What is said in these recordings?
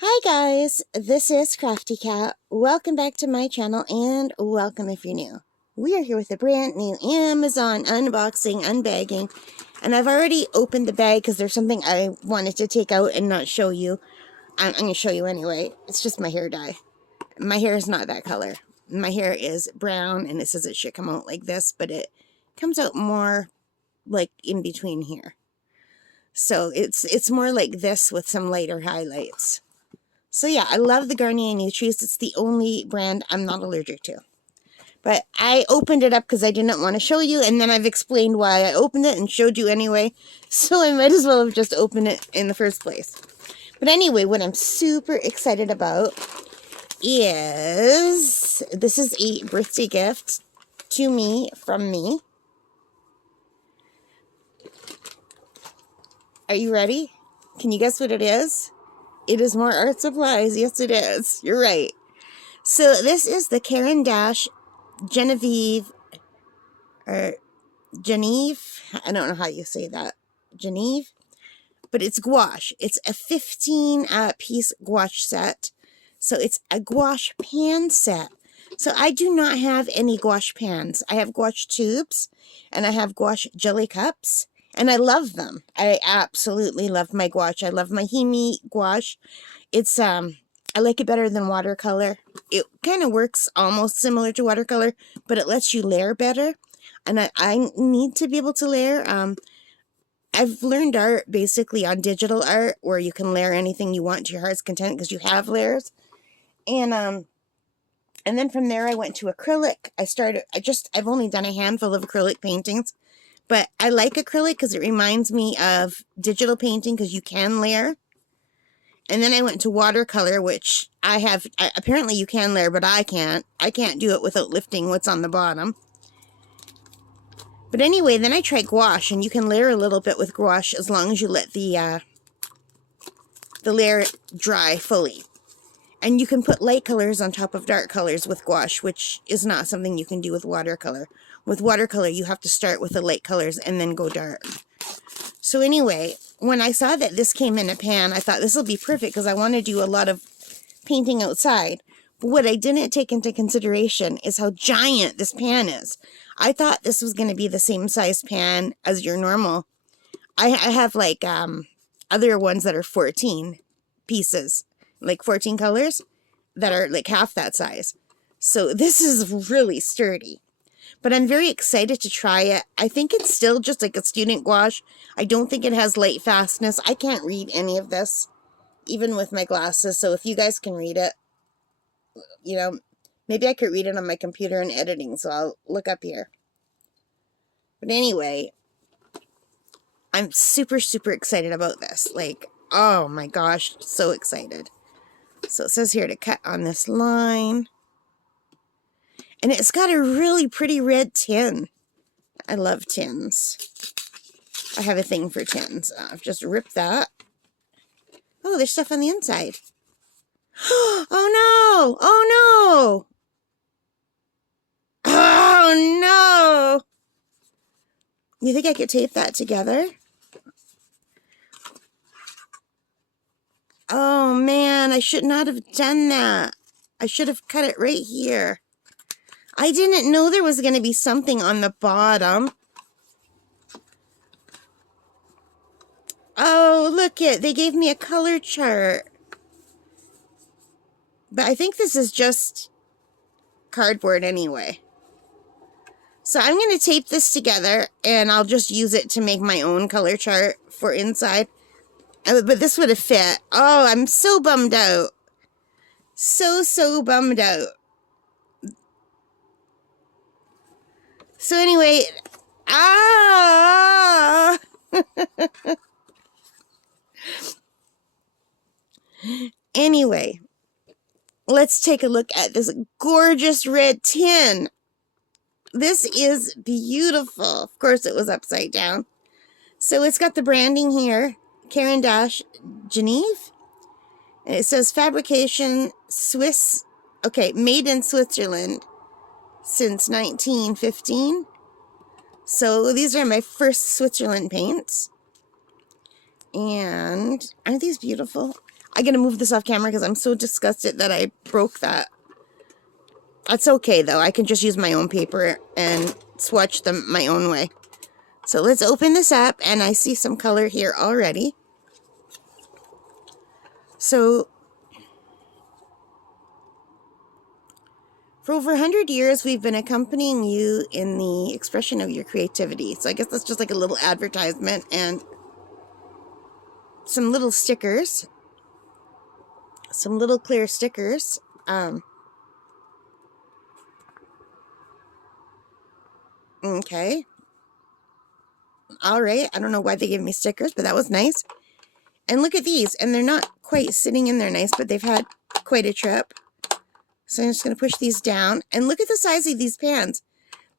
Hi guys, this is Crafty Cat. Welcome back to my channel and welcome if you're new. We are here with a brand new Amazon unboxing, unbagging, and I've already opened the bag because there's something I wanted to take out and not show you. I'm going to show you anyway. It's just my hair dye. My hair is not that color. My hair is brown and it says it should come out like this, but it comes out more like in between here. So it's more like this with some lighter highlights. So yeah, I love the Garnier Nutrice. It's the only brand I'm not allergic to. But I opened it up because I didn't want to show you, and then I've explained why I opened it and showed you anyway. So I might as well have just opened it in the first place. But anyway, what I'm super excited about is, this is a birthday gift to me, from me. Are you ready? Can you guess what it is? It is more art supplies. Yes, it is. You're right. So this is the Caran Genevieve, or Geneve. I don't know how you say that. Geneve. But it's gouache. It's a 15-piece gouache set. So it's a gouache pan set. So I do not have any gouache pans. I have gouache tubes, and I have gouache jelly cups. And I love them. I absolutely love my gouache. I love my Himi gouache. It's, I like it better than watercolor. It kind of works almost similar to watercolor, but it lets you layer better. And I need to be able to layer. I've learned art basically on digital art where you can layer anything you want to your heart's content because you have layers. And then from there I went to acrylic. I've only done a handful of acrylic paintings. But I like acrylic because it reminds me of digital painting because you can layer. And then I went to watercolor, which apparently you can layer, but I can't. I can't do it without lifting what's on the bottom. But anyway, then I tried gouache, and you can layer a little bit with gouache as long as you let the layer dry fully. And you can put light colors on top of dark colors with gouache, which is not something you can do with watercolor. With watercolor, you have to start with the light colors and then go dark. So anyway, when I saw that this came in a pan, I thought this will be perfect because I want to do a lot of painting outside. But what I didn't take into consideration is how giant this pan is. I thought this was going to be the same size pan as your normal. I have like other ones that are 14 pieces, like 14 colors that are like half that size. So this is really sturdy. But I'm very excited to try it. I think it's still just like a student gouache. I don't think it has light fastness. I can't read any of this, even with my glasses. So if you guys can read it, you know, maybe I could read it on my computer in editing. So I'll look up here. But anyway, I'm super, super excited about this. Like, oh my gosh, so excited. So it says here to cut on this line. And it's got a really pretty red tin. I love tins. I have a thing for tins. I've just ripped that. Oh, there's stuff on the inside. Oh no! Oh no! Oh no! You think I could tape that together? Oh man, I should not have done that. I should have cut it right here. I didn't know there was going to be something on the bottom. Oh, look it. They gave me a color chart. But I think this is just cardboard anyway. So I'm going to tape this together and I'll just use it to make my own color chart for inside. But this would have fit. Oh, I'm so bummed out. So bummed out. So anyway, Anyway, let's take a look at this gorgeous red tin. This is beautiful. Of course, it was upside down. So it's got the branding here, Caran Geneve. And it says fabrication Swiss, okay, made in Switzerland since 1915. So these are my first Switzerland paints. And aren't these beautiful? I gotta move this off camera because I'm so disgusted that I broke that. That's okay, though. I can just use my own paper and swatch them my own way. So let's open this up, and I see some color here already. So, for over 100 years, we've been accompanying you in the expression of your creativity. So I guess that's just like a little advertisement and some little stickers. Some little clear stickers. Okay. All right. I don't know why they gave me stickers, but that was nice. And look at these. And they're not quite sitting in there nice, but they've had quite a trip. So I'm just going to push these down. And look at the size of these pans.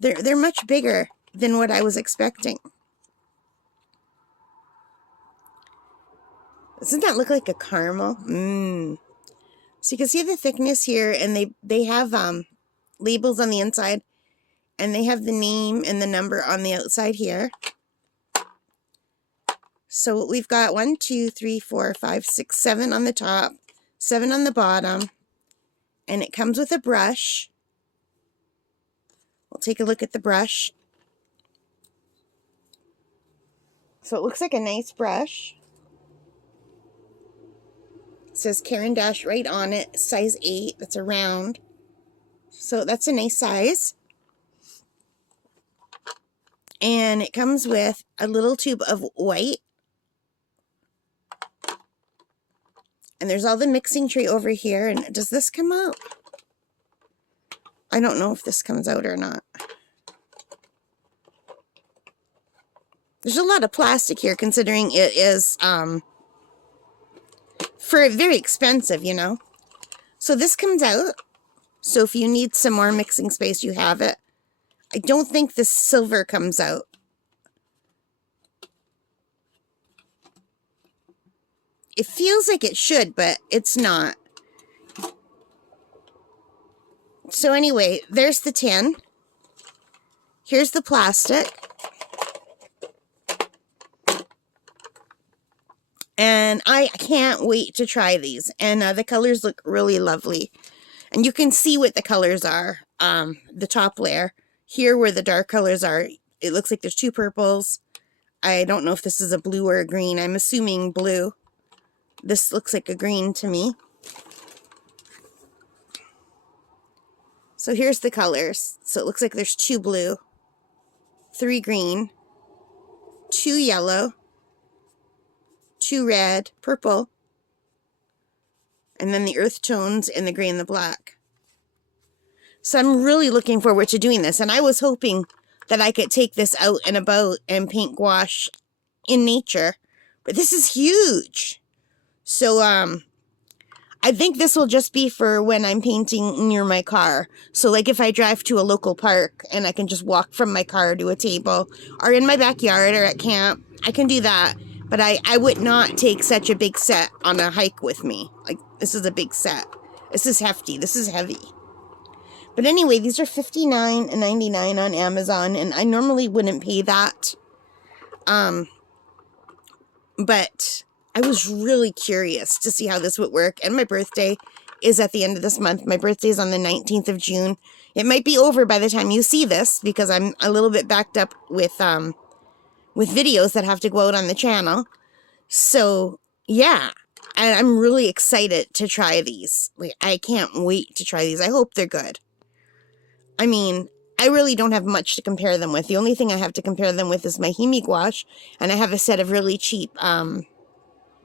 They're much bigger than what I was expecting. Doesn't that look like a caramel? So you can see the thickness here, and they have labels on the inside, and they have the name and the number on the outside here. So we've got 1, 2, 3, 4, 5, 6, 7 on the top, 7 on the bottom, and it comes with a brush. We'll take a look at the brush. So it looks like a nice brush. It says Caran Dash right on it, size 8. That's a round. So that's a nice size. And it comes with a little tube of white. And there's all the mixing tray over here. And does this come out? I don't know if this comes out or not. There's a lot of plastic here, considering it is for very expensive, you know. So this comes out. So if you need some more mixing space, you have it. I don't think the silver comes out. It feels like it should, but it's not. So anyway, there's the tin. Here's the plastic. And I can't wait to try these. And the colors look really lovely. And you can see what the colors are. The top layer. Here where the dark colors are, it looks like there's 2 purples. I don't know if this is a blue or a green. I'm assuming blue. This looks like a green to me. So here's the colors. So it looks like there's 2 blue, 3 green, 2 yellow, 2 red, purple, and then the earth tones and the gray and the black. So I'm really looking forward to doing this. And I was hoping that I could take this out and about and paint gouache in nature. But this is huge. So, I think this will just be for when I'm painting near my car. So, like, if I drive to a local park and I can just walk from my car to a table, or in my backyard or at camp, I can do that. But I would not take such a big set on a hike with me. Like, this is a big set. This is hefty. This is heavy. But anyway, these are $59.99 on Amazon, and I normally wouldn't pay that. But I was really curious to see how this would work. And my birthday is at the end of this month. My birthday is on the 19th of June. It might be over by the time you see this, because I'm a little bit backed up with videos that have to go out on the channel. So, yeah. And I'm really excited to try these. Like, I can't wait to try these. I hope they're good. I mean, I really don't have much to compare them with. The only thing I have to compare them with is my Himi gouache. And I have a set of really cheap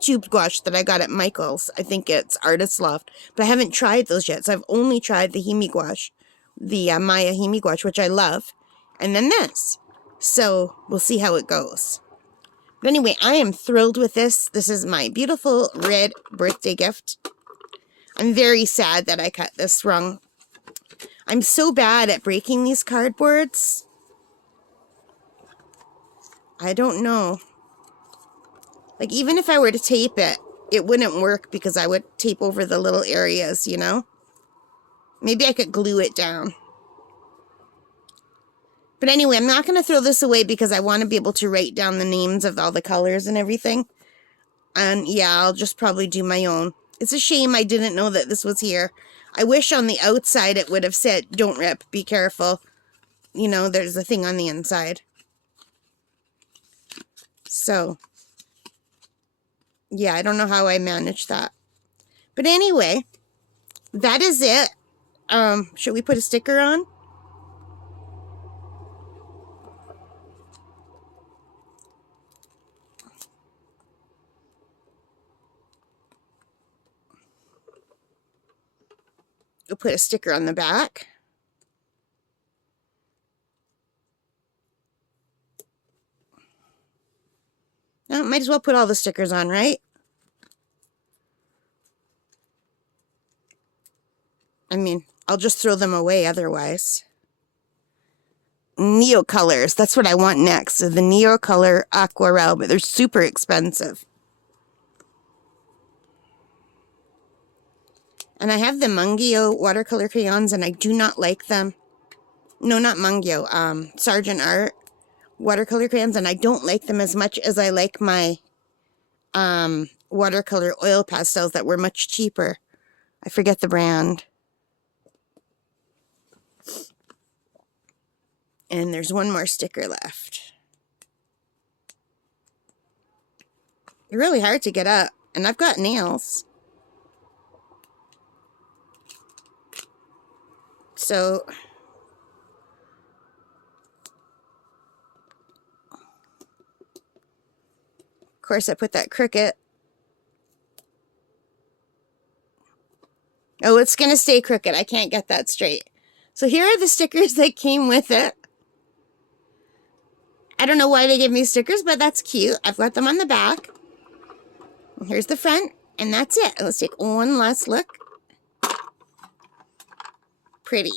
tube gouache that I got at Michael's. I think it's Artist Loft. But I haven't tried those yet. So I've only tried the Himi gouache. The Maya Himi gouache, which I love. And then this. So we'll see how it goes. But anyway, I am thrilled with this. This is my beautiful red birthday gift. I'm very sad that I cut this wrong. I'm so bad at breaking these cardboards. I don't know. Like, even if I were to tape it, it wouldn't work because I would tape over the little areas, you know? Maybe I could glue it down. But anyway, I'm not going to throw this away because I want to be able to write down the names of all the colors and everything. And yeah, I'll just probably do my own. It's a shame I didn't know that this was here. I wish on the outside it would have said, don't rip, be careful. You know, there's a thing on the inside. So, yeah, I don't know how I managed that. But anyway, that is it. Should we put a sticker on? We'll put a sticker on the back. Oh, might as well put all the stickers on, right? I mean, I'll just throw them away otherwise. Neo colors. That's what I want next. So the Neo color aquarelle, but they're super expensive. And I have the Mungio watercolor crayons, and I do not like them. No, not Mungio. Sargent Art watercolor crayons, and I don't like them as much as I like my watercolor oil pastels that were much cheaper. I forget the brand. And there's one more sticker left. They're really hard to get up, and I've got nails. So, of course, I put that cricket. Oh, it's going to stay crooked. I can't get that straight. So here are the stickers that came with it. I don't know why they gave me stickers, but that's cute. I've got them on the back. And here's the front, and that's it. Let's take one last look. Pretty.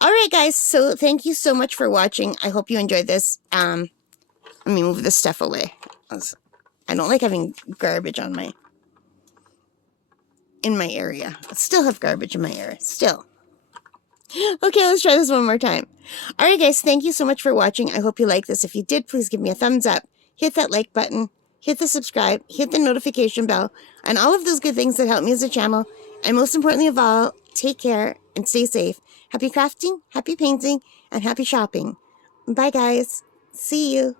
All right, guys. So thank you so much for watching. I hope you enjoyed this. Let me move this stuff away. I don't like having garbage on in my area. I still have garbage in my area. Still. Okay, let's try this one more time. All right, guys. Thank you so much for watching. I hope you like this. If you did, please give me a thumbs up. Hit that like button. Hit the subscribe. Hit the notification bell. And all of those good things that help me as a channel. And most importantly of all, take care and stay safe. Happy crafting, happy painting, and happy shopping. Bye, guys. See you.